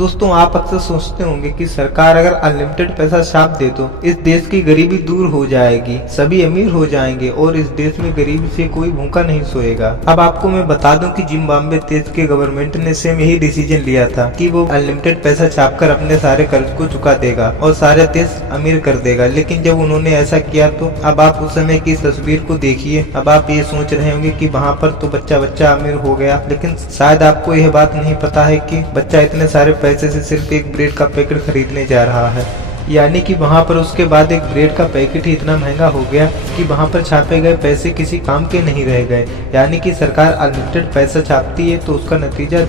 दोस्तों आप अक्सर सोचते होंगे कि सरकार अगर अनलिमिटेड पैसा छाप दे तो इस देश की गरीबी दूर हो जाएगी, सभी अमीर हो जाएंगे और इस देश में गरीबी से कोई भूखा नहीं सोएगा। अब आपको मैं बता दूं कि जिम्बाब्वे देश के गवर्नमेंट ने सेम यही डिसीजन लिया था कि वो अनलिमिटेड पैसा छापकर अपने सारे कर्ज को चुका देगा और सारे देश अमीर कर देगा। लेकिन जब उन्होंने ऐसा किया तो अब आप उस समय की तस्वीर को देखिए। अब आप ये सोच रहे होंगे कि वहाँ पर तो बच्चा अमीर हो गया, लेकिन शायद आपको यह बात नहीं पता है कि बच्चा इतने सारे पैसे से सिर्फ एक ब्रेड का पैकेट खरीदने जा रहा है। यानी कि वहाँ पर उसके बाद एक ब्रेड का पैकेट ही इतना महंगा हो गया कि वहाँ पर छापे गए पैसे किसी काम के नहीं रह गए। यानी कि सरकार अनलिमिटेड पैसा छापती है तो उसका नतीजा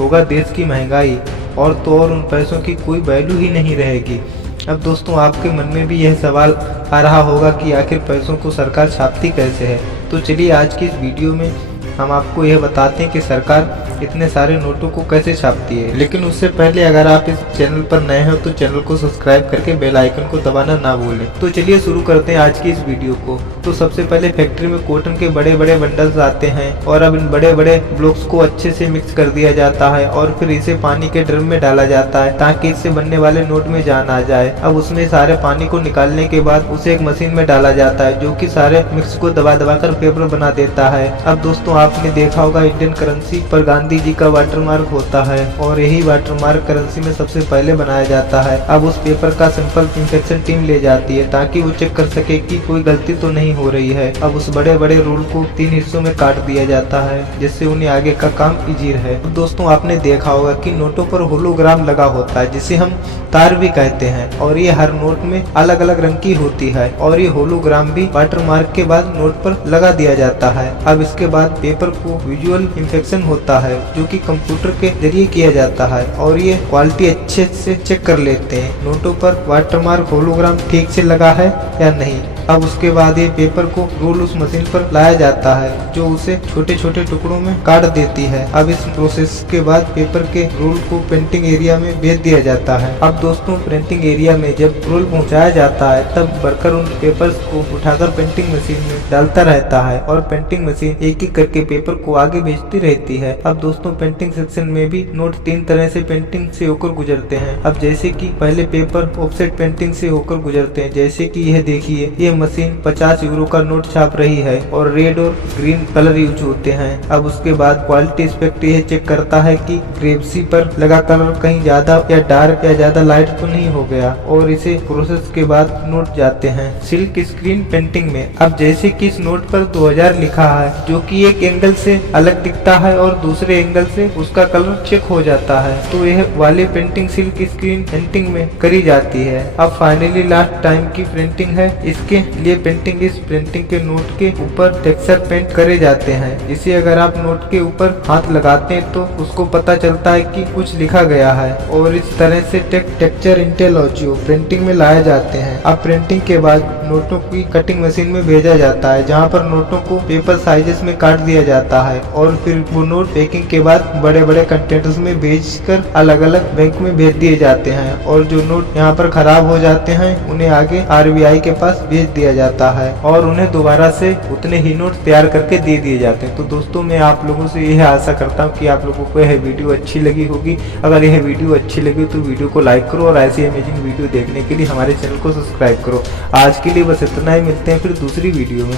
होगा देश की महंगाई, और तो और उन पैसों की कोई वैल्यू ही नहीं रहेगी। अब दोस्तों आपके मन में भी यह सवाल आ रहा होगा कि आखिर पैसों को सरकार छापती कैसे है। तो चलिए आज की इस वीडियो में हम आपको यह बताते हैं कि सरकार इतने सारे नोटों को कैसे छापती है। लेकिन उससे पहले अगर आप इस चैनल पर नए हो तो चैनल को सब्सक्राइब करके बेल आइकन को दबाना ना भूलें। तो चलिए शुरू करते हैं आज की इस वीडियो को। तो सबसे पहले फैक्ट्री में कॉटन के बड़े बड़े बंडल्स आते हैं और अब इन बड़े बड़े ब्लॉक्स को अच्छे से मिक्स कर दिया जाता है और फिर इसे पानी के ड्रम में डाला जाता है ताकि इससे बनने वाले नोट में जान आ जाए। अब उसमें सारे पानी को निकालने के बाद उसे एक मशीन में डाला जाता है जो कि सारे मिक्स को दबा दबा कर पेपर बना देता है। अब दोस्तों आपने देखा होगा इंडियन करेंसी पर गांधी जी का वाटरमार्क होता है और यही वाटरमार्क करेंसी में सबसे पहले बनाया जाता है। अब उस पेपर का सैंपल इंफेक्शन टीम ले जाती है ताकि वो चेक कर सके कि कोई गलती तो नहीं हो रही है। अब उस बड़े बड़े रोल को 3 हिस्सों में काट दिया जाता है जिससे उन्हें आगे का काम इजी रहे। दोस्तों आपने देखा होगा कि नोटों पर होलोग्राम लगा होता है जिसे हम तार भी कहते हैं और ये हर नोट में अलग अलग रंग की होती है और ये होलोग्राम भी वाटरमार्क के बाद नोट पर लगा दिया जाता है। अब इसके बाद पेपर को विजुअल इंफेक्शन होता है जो कि कंप्यूटर के जरिए किया जाता है और ये क्वालिटी अच्छे से चेक कर लेते हैं नोटों पर वाटरमार्क होलोग्राम ठीक से लगा है या नहीं। अब उसके बाद ये पेपर को रोल उस मशीन पर लाया जाता है जो उसे छोटे छोटे टुकड़ों में काट देती है। अब इस प्रोसेस के बाद पेपर के रोल को प्रिंटिंग एरिया में भेज दिया जाता है। अब दोस्तों प्रिंटिंग एरिया में जब रोल पहुंचाया जाता है तब वर्कर उन पेपर्स को उठाकर प्रिंटिंग मशीन में डालता रहता है और प्रिंटिंग मशीन एक एक करके पेपर को आगे भेजती रहती है। अब दोस्तों प्रिंटिंग सेक्शन में भी नोट 3 तरह से प्रिंटिंग से होकर गुजरते हैं। अब जैसे कि पहले पेपर ऑफसेट प्रिंटिंग से होकर गुजरते हैं, जैसे कि यह देखिए ये मशीन 50 यूरो का नोट छाप रही है और रेड और ग्रीन कलर यूज होते हैं। अब उसके बाद क्वालिटी इंस्पेक्टर यह चेक करता है कि ग्रेप्सी पर लगा कलर कहीं ज्यादा या डार्क या ज्यादा लाइट तो नहीं हो गया और इसे प्रोसेस के बाद नोट जाते हैं सिल्क स्क्रीन प्रिंटिंग में। अब जैसे कि इस नोट पर 2000 लिखा है जो कि एक एंगल से अलग दिखता है और दूसरे एंगल से उसका कलर चेक हो जाता है, तो यह वाली प्रिंटिंग सिल्क स्क्रीन प्रिंटिंग में करी जाती है। अब फाइनली लास्ट टाइम की प्रिंटिंग है, इसके लिए प्रिंटिंग इस प्रिंटिंग के नोट के ऊपर टेक्सचर पेंट करे जाते हैं जिसे अगर आप नोट के ऊपर हाथ लगाते हैं तो उसको पता चलता है कि कुछ लिखा गया है और इस तरह से टेक्सचर इंटेलॉजियो प्रिंटिंग में लाए जाते हैं। अब प्रिंटिंग के बाद नोटों की कटिंग मशीन में भेजा जाता है जहाँ पर नोटों को पेपर साइजेस में काट दिया जाता है और फिर वो नोट पैकिंग के बाद बड़े बड़े कंटेनर्स में भेजकर अलग अलग बैंक में भेज दिए जाते हैं और जो नोट यहाँ पर खराब हो जाते हैं उन्हें आगे RBI के पास भेज दिया जाता है और उन्हें दोबारा से उतने ही नोट तैयार करके दे दिए जाते हैं। तो दोस्तों मैं आप लोगों से यह आशा करता हूँ कि आप लोगों को यह वीडियो अच्छी लगी होगी। अगर यह वीडियो अच्छी लगी तो वीडियो को लाइक करो और ऐसी अमेजिंग वीडियो देखने के लिए हमारे चैनल को सब्सक्राइब करो। आज के लिए बस इतना ही, मिलते हैं फिर दूसरी वीडियो में।